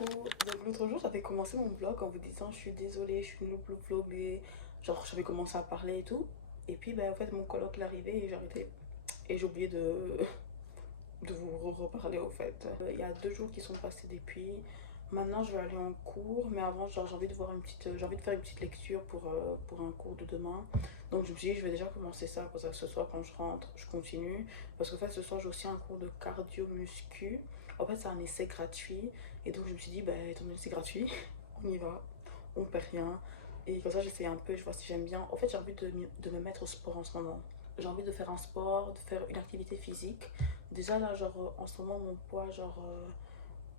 Coucou, donc l'autre jour j'avais commencé mon vlog en vous disant je suis désolée, je suis nulle pour vlogger, genre j'avais commencé à parler et tout, et puis ben en fait mon coloc est arrivé et j'ai arrêté, et j'ai oublié de vous reparler au fait. Il y a 2 jours qui sont passés depuis, maintenant je vais aller en cours, mais avant genre j'ai envie de voir une petite, j'ai envie de faire une petite lecture pour un cours de demain, donc je me suis dit je vais déjà commencer ça, pour ça que ce soir quand je rentre je continue, parce qu'en fait ce soir j'ai aussi un cours de cardio muscu. En fait c'est un essai gratuit, et donc je me suis dit bah étant donné que c'est gratuit, on y va, on perd rien, et comme ça j'essaie un peu, je vois si j'aime bien. En fait j'ai envie de me mettre au sport en ce moment, j'ai envie de faire un sport, de faire une activité physique. Déjà là, genre en ce moment, mon poids, genre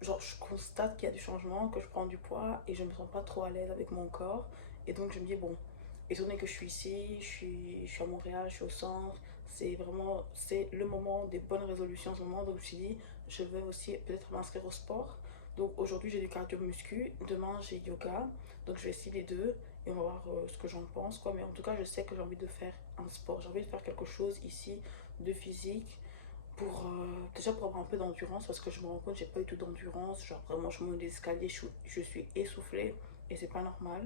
je constate qu'il y a du changement, que je prends du poids et je me sens pas trop à l'aise avec mon corps. Et donc je me dis, bon, étant donné que je suis ici, je suis à Montréal, je suis au centre, c'est vraiment, c'est le moment des bonnes résolutions en ce moment. Donc je me suis dit, je vais aussi peut-être m'inscrire au sport. Donc aujourd'hui j'ai du cardio muscu, demain j'ai yoga. Donc je vais essayer les deux et on va voir ce que j'en pense, quoi. Mais en tout cas, je sais que j'ai envie de faire un sport, j'ai envie de faire quelque chose ici de physique pour déjà pour avoir un peu d'endurance, parce que je me rends compte que j'ai pas eu tout d'endurance, genre vraiment je monte des escaliers, je suis essoufflée et c'est pas normal.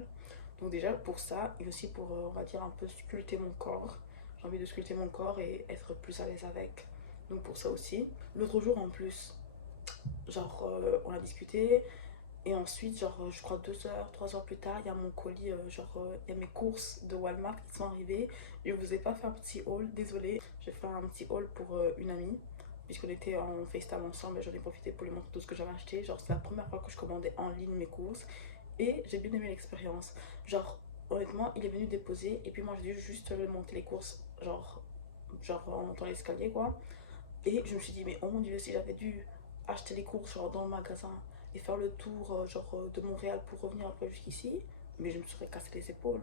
Donc déjà pour ça et aussi pour on va dire un peu sculpter mon corps, j'ai envie de sculpter mon corps et être plus à l'aise avec, donc pour ça aussi. L'autre jour en plus, genre on a discuté, et ensuite, genre, je crois 2 heures, 3 heures plus tard, il y a mon colis, il y a mes courses de Walmart qui sont arrivées. Je vous ai pas fait un petit haul, désolée. J'ai fait un petit haul pour une amie, puisqu'on était en FaceTime ensemble et j'en ai profité pour lui montrer tout ce que j'avais acheté. Genre, c'est la première fois que je commandais en ligne mes courses et j'ai bien aimé l'expérience. Genre, honnêtement, il est venu déposer et puis moi, j'ai dû juste monter les courses, genre en montant l'escalier, quoi. Et je me suis dit, mais oh mon dieu, si j'avais dû acheter les courses genre dans le magasin et faire le tour de Montréal pour revenir après jusqu'ici, mais je me serais cassé les épaules.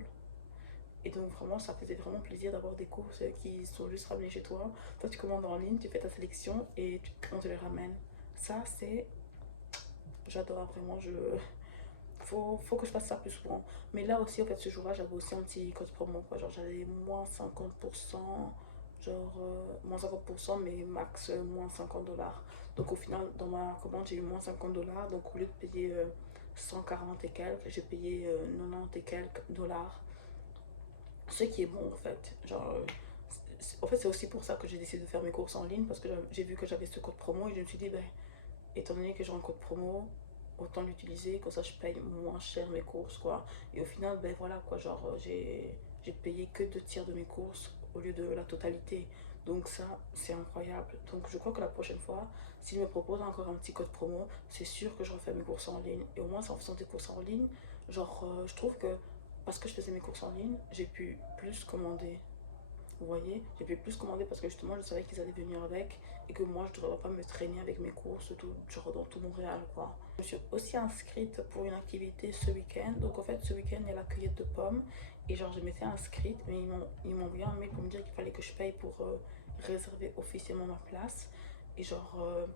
Et donc vraiment, ça faisait vraiment plaisir d'avoir des courses qui sont juste ramenées chez toi. Toi, tu commandes en ligne, tu fais ta sélection et on te les ramène. Ça, c'est... J'adore vraiment, faut que je fasse ça plus souvent. Mais là aussi, en fait, ce jour-là, j'avais aussi un petit code promo, quoi. Genre, j'avais moins 50%, moins 50%, mais max moins 50 $. Donc, au final, dans ma commande, j'ai eu moins 50 $. Donc, au lieu de payer 140 et quelques, j'ai payé 90 et quelques dollars. Ce qui est bon, en fait. Genre, en fait, c'est aussi pour ça que j'ai décidé de faire mes courses en ligne, parce que j'ai vu que j'avais ce code promo et je me suis dit, ben, étant donné que j'ai un code promo, autant l'utiliser, comme ça je paye moins cher mes courses, quoi. Et au final, ben voilà, quoi, genre j'ai payé que 2 tiers de mes courses au lieu de la totalité. Donc ça, c'est incroyable. Donc je crois que la prochaine fois, s'il me propose encore un petit code promo, c'est sûr que je refais mes courses en ligne. Et au moins, en faisant des courses en ligne, genre je trouve que parce que je faisais mes courses en ligne, j'ai pu plus commander. Vous voyez, j'ai pu plus commander parce que justement je savais qu'ils allaient venir avec et que moi je ne devrais pas me traîner avec mes courses tout, genre dans tout Montréal, quoi. Je me suis aussi inscrite pour une activité ce week-end. Donc en fait ce week-end il y a la cueillette de pommes et genre je m'étais inscrite, mais ils m'ont envoyé un mail pour me dire qu'il fallait que je paye pour réserver officiellement ma place. Et genre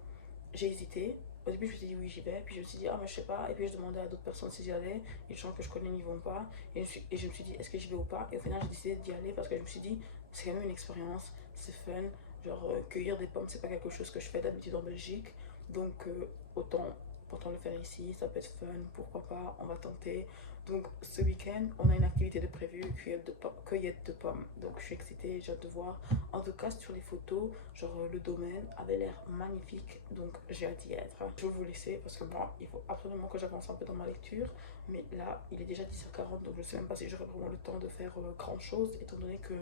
j'ai hésité. Au début, je me suis dit oui, j'y vais. Puis je me suis dit, ah, mais je sais pas. Et puis je demandais à d'autres personnes si j'y allais. Et les gens que je connais n'y vont pas. Et je me suis dit, est-ce que j'y vais ou pas? Et au final, j'ai décidé d'y aller parce que je me suis dit, c'est quand même une expérience, c'est fun. Genre, cueillir des pommes, c'est pas quelque chose que je fais d'habitude en Belgique. Donc, autant le faire ici, ça peut être fun, pourquoi pas, on va tenter. Donc, ce week-end, on a une activité de prévue, cueillette de pommes. Donc, je suis excitée, j'ai hâte de voir. En tout cas, sur les photos, genre, le domaine avait l'air magnifique. Donc, j'ai hâte d'y être. Je vais vous laisser parce que moi, il faut absolument que j'avance un peu dans ma lecture. Mais là, il est déjà 10h40, donc je sais même pas si j'aurai vraiment le temps de faire grand chose, étant donné que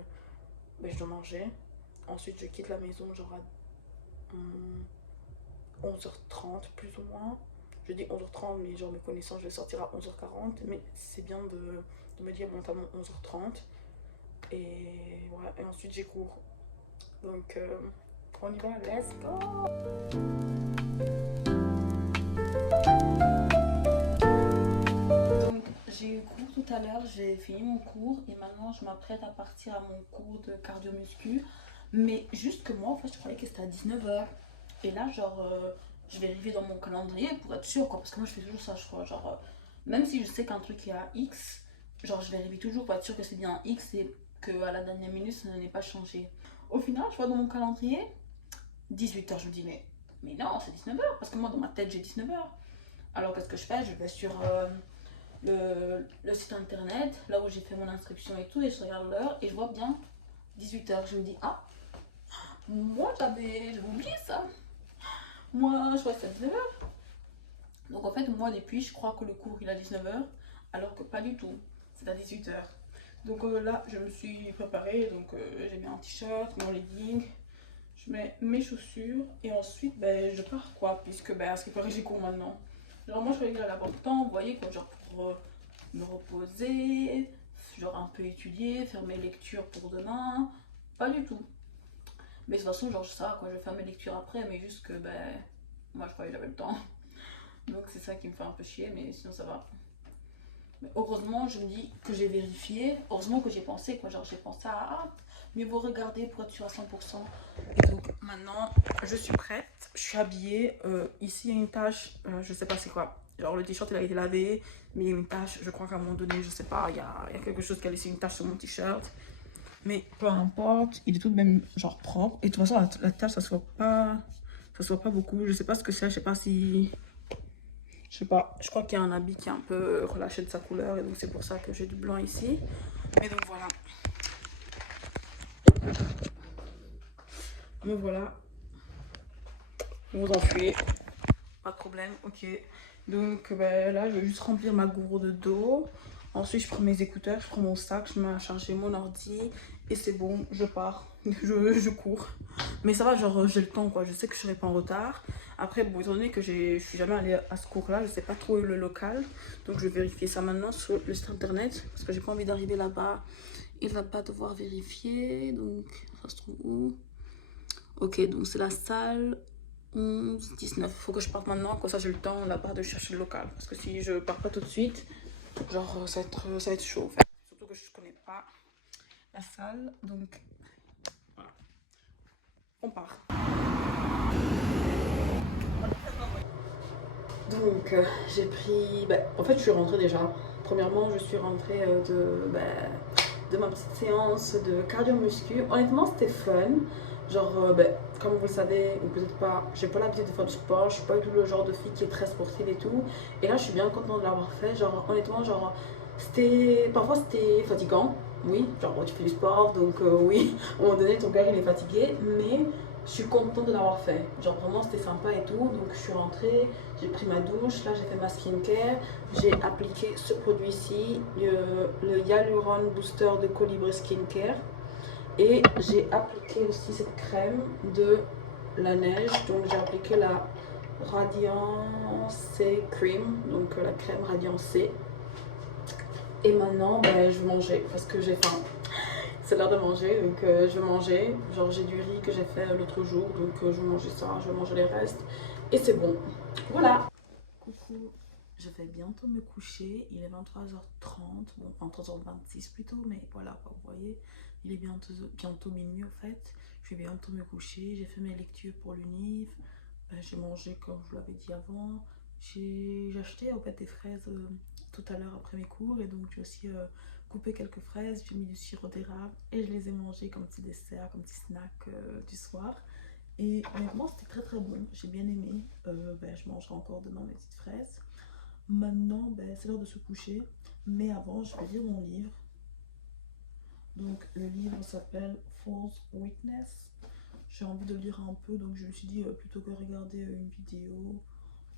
ben, je dois manger. Ensuite, je quitte la maison genre à 11h30 plus ou moins. Je dis 11h30, mais genre mes connaissances, je vais sortir à 11h40. Mais c'est bien de me dire notamment 11h30. Et voilà, et ensuite j'ai cours. Donc on y va, let's go! Donc j'ai eu cours tout à l'heure, j'ai fini mon cours et maintenant je m'apprête à partir à mon cours de cardio muscu. Mais juste que moi, en fait, je croyais que c'était à 19h. Et là, genre, je vérifie dans mon calendrier pour être sûre, quoi. Parce que moi, je fais toujours ça, je crois. Genre, même si je sais qu'un truc est à X, genre, je vérifie toujours pour être sûre que c'est bien X et qu'à la dernière minute, ça n'est pas changé. Au final, je vois dans mon calendrier 18h. Je me dis, mais non, c'est 19h. Parce que moi, dans ma tête, j'ai 19h. Alors qu'est-ce que je fais? Je vais sur le site internet, là où j'ai fait mon inscription et tout, et je regarde l'heure et je vois bien 18h. Je me dis, ah, moi j'avais oublié ça. Moi je vois ça à 19h. Donc en fait, moi depuis, je crois que le cours il est à 19h, alors que pas du tout, c'est à 18h. Donc là, je me suis préparée, donc j'ai mis un t-shirt, mon legging, je mets mes chaussures et ensuite ben, je pars quoi, puisque ben, à ce qui paraît j'ai cours maintenant. Genre moi je croyais que j'allais avoir le temps, vous voyez, quoi, genre pour me reposer, genre un peu étudier, faire mes lectures pour demain, pas du tout. Mais de toute façon, genre ça, quoi, je vais faire mes lectures après, mais juste que ben, moi je croyais que j'avais le temps. Donc c'est ça qui me fait un peu chier, mais sinon ça va. Mais heureusement, je me dis que j'ai vérifié. Heureusement que j'ai pensé, quoi. Genre, j'ai pensé à mieux vaut regarder pour être sûr à 100%. Et donc, maintenant, je suis prête. Je suis habillée. Ici, il y a une tache. Je sais pas c'est quoi. Genre, le t-shirt, il a été lavé. Mais il y a une tache. Je crois qu'à un moment donné, je sais pas, il y a quelque chose qui a laissé une tache sur mon t-shirt. Mais peu importe. Il est tout de même, genre, propre. Et de toute façon, la tache, ça se voit pas. Ça se voit pas beaucoup. Je sais pas ce que c'est. Je sais pas si. Je sais pas, je crois qu'il y a un habit qui est un peu relâché de sa couleur et donc c'est pour ça que j'ai du blanc ici. Mais donc voilà. Me voilà. Vous enfuyez. Pas de problème, ok. Donc ben, là, je vais juste remplir ma gourde d'eau. Ensuite, je prends mes écouteurs, je prends mon sac, je mets à charger mon ordi et c'est bon, je pars. Je cours. Mais ça va, genre j'ai le temps quoi, je sais que je serai pas en retard. Après, bon, étant donné que je suis jamais allée à ce cours là, je sais pas trop le local. Donc je vais vérifier ça maintenant sur le site internet parce que j'ai pas envie d'arriver là-bas et là-bas devoir vérifier. Donc ça se trouve où? Ok, donc c'est la salle 11, 19. Faut que je parte maintenant, comme ça j'ai le temps là-bas de chercher le local. Parce que si je pars pas tout de suite, genre ça va être chaud en fait. Surtout que je connais pas la salle, donc voilà, on part. Donc j'ai pris, bah, en fait je suis rentrée déjà. Premièrement je suis rentrée de ma petite séance de cardio-muscu. Honnêtement c'était fun. Genre comme vous le savez ou peut-être pas, j'ai pas l'habitude de faire du sport. Je suis pas du tout le genre de fille qui est très sportive et tout. Et là je suis bien contente de l'avoir fait. Genre honnêtement genre parfois c'était fatigant. Oui, genre tu fais du sport donc oui, à un moment donné ton cœur il est fatigué. Mais je suis contente de l'avoir fait. Genre vraiment c'était sympa et tout. Donc je suis rentrée, j'ai pris ma douche, là j'ai fait ma skincare, j'ai appliqué ce produit ici, le Hyaluron Booster de Colibri Skincare. Et j'ai appliqué aussi cette crème de la neige. Donc j'ai appliqué la Radiant C Cream, donc la crème Radiant C. Et maintenant ben, je vais manger parce que j'ai faim. C'est l'heure de manger, donc je vais manger. Genre j'ai du riz que j'ai fait l'autre jour, donc je vais manger ça, je vais manger les restes. Et c'est bon. Voilà. Coucou, je vais bientôt me coucher. Il est 23h30, bon 23h26 plutôt, mais voilà, vous voyez. Il est bientôt minuit en fait. Je vais bientôt me coucher. J'ai fait mes lectures pour l'UNIF. J'ai mangé comme je vous l'avais dit avant. J'ai acheté en fait des fraises tout à l'heure après mes cours et donc j'ai aussi coupé quelques fraises, j'ai mis du sirop d'érable et je les ai mangées comme petit dessert, comme petit snack du soir. Et honnêtement c'était très très bon, j'ai bien aimé. Je mangerai encore demain mes petites fraises. Maintenant c'est l'heure de se coucher, mais avant je vais lire mon livre. Donc le livre s'appelle False Witness. J'ai envie de lire un peu, donc je me suis dit plutôt que regarder une vidéo,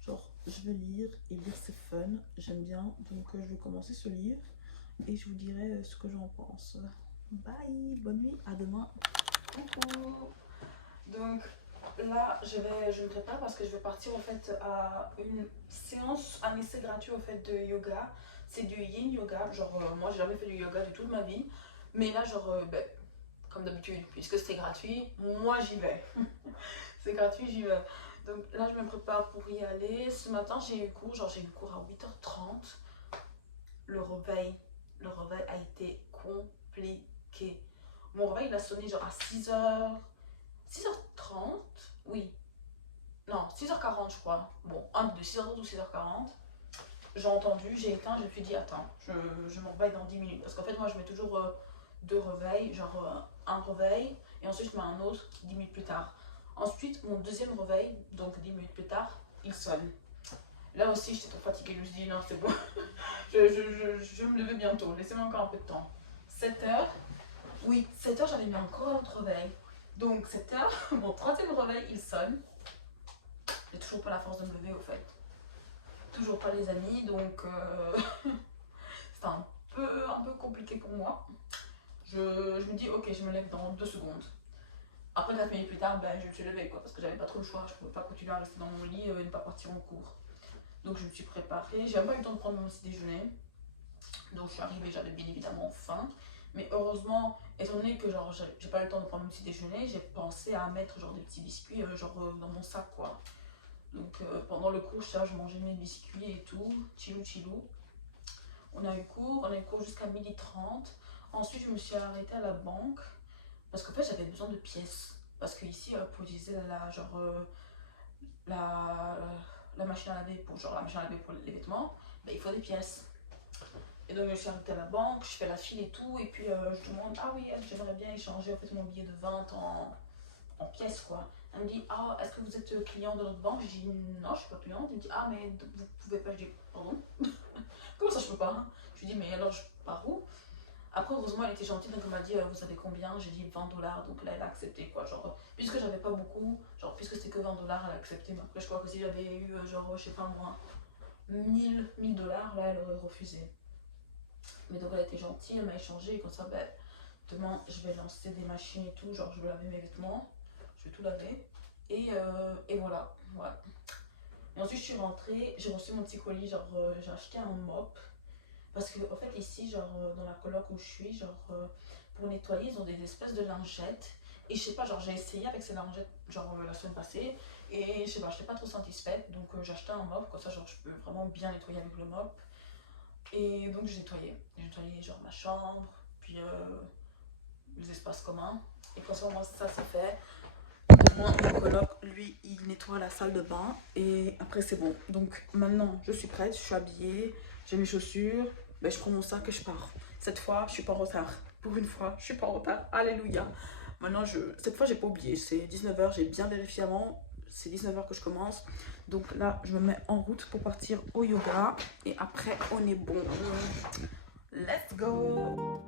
genre je vais lire et lire c'est fun, j'aime bien. Donc je vais commencer ce livre et je vous dirai ce que j'en pense. Bye, bonne nuit, à demain. Coucou. Donc là je me prépare parce que je vais partir en fait à une séance, un essai gratuit en fait de yoga. C'est du yin yoga, genre moi j'ai jamais fait du yoga du tout de ma vie. Mais là genre comme d'habitude, puisque c'est gratuit, moi j'y vais. C'est gratuit, j'y vais. Donc là, je me prépare pour y aller. Ce matin, j'ai eu cours, genre j'ai eu cours à 8h30. Le réveil, le réveil a été compliqué. Mon réveil, il a sonné genre à 6h, 6h30, oui. Non, 6h40, je crois. Bon, un de 6h30 ou 6h40. J'ai entendu, j'ai éteint, je me suis dit, attends, je me réveille dans 10 minutes. Parce qu'en fait, moi, je mets toujours deux réveils, genre un réveil, et ensuite, je mets un autre 10 minutes plus tard. Ensuite, mon deuxième réveil, donc 10 minutes plus tard, il sonne. Là aussi, j'étais trop fatiguée. Je me suis dit, non, c'est bon. Je vais me lever bientôt. Laissez-moi encore un peu de temps. 7h. Oui, 7h, j'avais mis encore un autre réveil. Donc, 7h, mon troisième réveil, il sonne. J'ai toujours pas la force de me lever, au fait. Toujours pas, les amis. Donc, c'est un peu compliqué pour moi. Je me dis, ok, je me lève dans 2 secondes. Après, 4 minutes plus tard, ben, je me suis levée, quoi, parce que j'avais pas trop le choix. Je pouvais pas continuer à rester dans mon lit et ne pas partir en cours. Donc, je me suis préparée. J'ai même pas eu le temps de prendre mon petit déjeuner. Donc, je suis arrivée, j'avais bien évidemment faim. Mais heureusement, étant donné que genre j'ai pas eu le temps de prendre mon petit déjeuner, j'ai pensé à mettre genre des petits biscuits dans mon sac, quoi. Donc pendant le cours, je mangeais mes biscuits et tout, chillou chillou. On a eu cours jusqu'à 12h30. Ensuite, je me suis arrêtée à la banque parce qu'en fait, j'avais besoin de pièces. Parce que ici, pour utiliser la, la machine à laver pour les vêtements, ben, il faut des pièces. Et donc je suis arrêtée à la banque, je fais la file et tout, et puis je demande, ah oui, j'aimerais bien échanger en fait mon billet de 20 en pièces, quoi. Elle me dit, ah, est-ce que vous êtes client de notre banque? Je dis, non, je suis pas cliente. Elle me dit, ah, mais vous pouvez pas. Je dis, pardon? Comment ça, je peux pas, hein? Je lui dis, mais alors je pars où? Après, heureusement, elle était gentille, donc elle m'a dit, vous savez combien? J'ai dit 20 $, donc là, elle a accepté, quoi. Genre, puisque j'avais pas beaucoup, genre, puisque c'était que 20 $, elle a accepté. Mais après, je crois que si j'avais eu, je sais pas moi, 1000 $, là, elle aurait refusé. Mais donc elle a été gentille, elle m'a échangé et comme ça, ben, demain je vais lancer des machines et tout, genre je vais laver mes vêtements, je vais tout laver. Et voilà, ouais. Et ensuite je suis rentrée, j'ai reçu mon petit colis, genre j'ai acheté un mop. Parce que en fait ici, genre dans la coloc où je suis, pour nettoyer, ils ont des espèces de lingettes. Et je sais pas, genre j'ai essayé avec ces lingettes genre la semaine passée. Et je sais pas, je n'étais pas trop satisfaite. Donc j'ai acheté un mop, comme ça genre je peux vraiment bien nettoyer avec le mop. Et donc j'ai nettoyé. J'ai nettoyé genre ma chambre, puis les espaces communs. Et quand ça, ça c'est fait, moi, mon coloc, lui, il nettoie la salle de bain. Et après, c'est bon. Donc maintenant, je suis prête, je suis habillée, j'ai mes chaussures. Ben, je prends mon sac et je pars. Cette fois, je suis pas en retard. Pour une fois, je suis pas en retard. Alléluia. Maintenant, cette fois, j'ai pas oublié. C'est 19h, j'ai bien vérifié avant. C'est 19h que je commence. Donc là, je me mets en route pour partir au yoga. Et après, on est bon. Let's go!